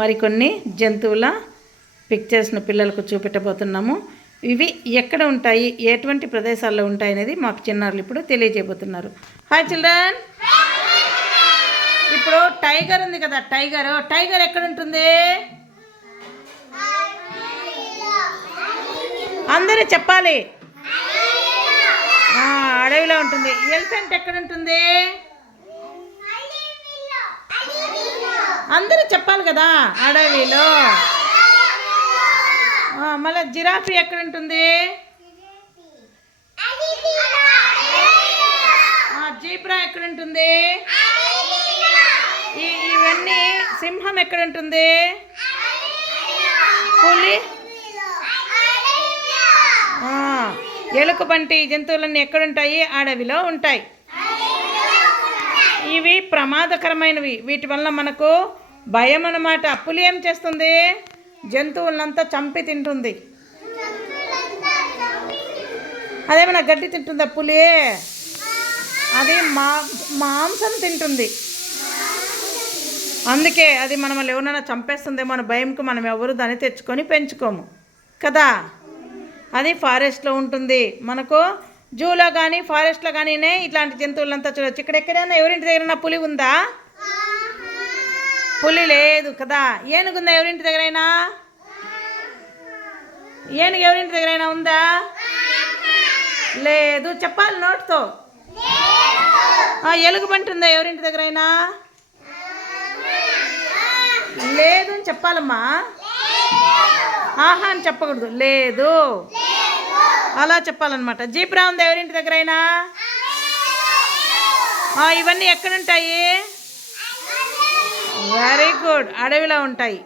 మరికొన్ని జంతువుల పిక్చర్స్ను పిల్లలకు చూపెట్టబోతున్నాము. ఇవి ఎక్కడ ఉంటాయి, ఎటువంటి ప్రదేశాల్లో ఉంటాయి అనేది మాకు చిన్నారులు ఇప్పుడు తెలియజేయబోతున్నారు. Hi children. ఇప్పుడు టైగర్ ఉంది కదా, టైగర్ ఎక్కడ ఉంటుంది? అందరూ చెప్పాలి. అడవిలో ఉంటుంది. ఎలిఫెంట్ ఎక్కడ ఉంటుంది? అందరూ చెప్పాలి కదా, అడవిలో. మళ్ళీ జిరాఫీ ఎక్కడ ఉంటుంది? జీబ్రా ఎక్కడ ఉంటుంది? ఇవన్నీ. సింహం ఎక్కడ ఉంటుంది? పులి, ఎలుకబంటి జంతువులన్నీ ఎక్కడుంటాయి? అడవిలో ఉంటాయి. ఇవి ప్రమాదకరమైనవి, వీటి వల్ల మనకు భయం అన్నమాట. పులి ఏం చేస్తుంది? జంతువులంతా చంపి తింటుంది. అదేమన్నా గడ్డి తింటుందా పులి? అది మాంసం తింటుంది. అందుకే అది మనల్ని ఎవరైనా చంపేస్తుందేమో మన భయంకు మనం ఎవరు దాన్ని తెచ్చుకొని పెంచుకోము కదా. అది ఫారెస్ట్లో ఉంటుంది. మనకు జూలో కానీ ఫారెస్ట్లో కానీ ఇట్లాంటి జంతువులంతా చూడవచ్చు. ఇక్కడ ఎక్కడైనా ఎవరింటి దగ్గర పులి ఉందా? పులి లేదు కదా. ఏనుగుందా ఎవరింటి దగ్గరైనా? ఏనుగు ఎవరింటి దగ్గరైనా ఉందా? లేదు. చెప్పాలి నోటితో. ఎలుగుబంటి ఉందా ఎవరింటి దగ్గరైనా? లేదు అని చెప్పాలమ్మా. ఆహా అని చెప్పకూడదు, లేదు అలా చెప్పాలన్నమాట. జీబ్రా ఉందా ఎవరింటి దగ్గరైనా? ఇవన్నీ ఎక్కడుంటాయి? వెరీ గుడ్, అడవిలో ఉంటాయి.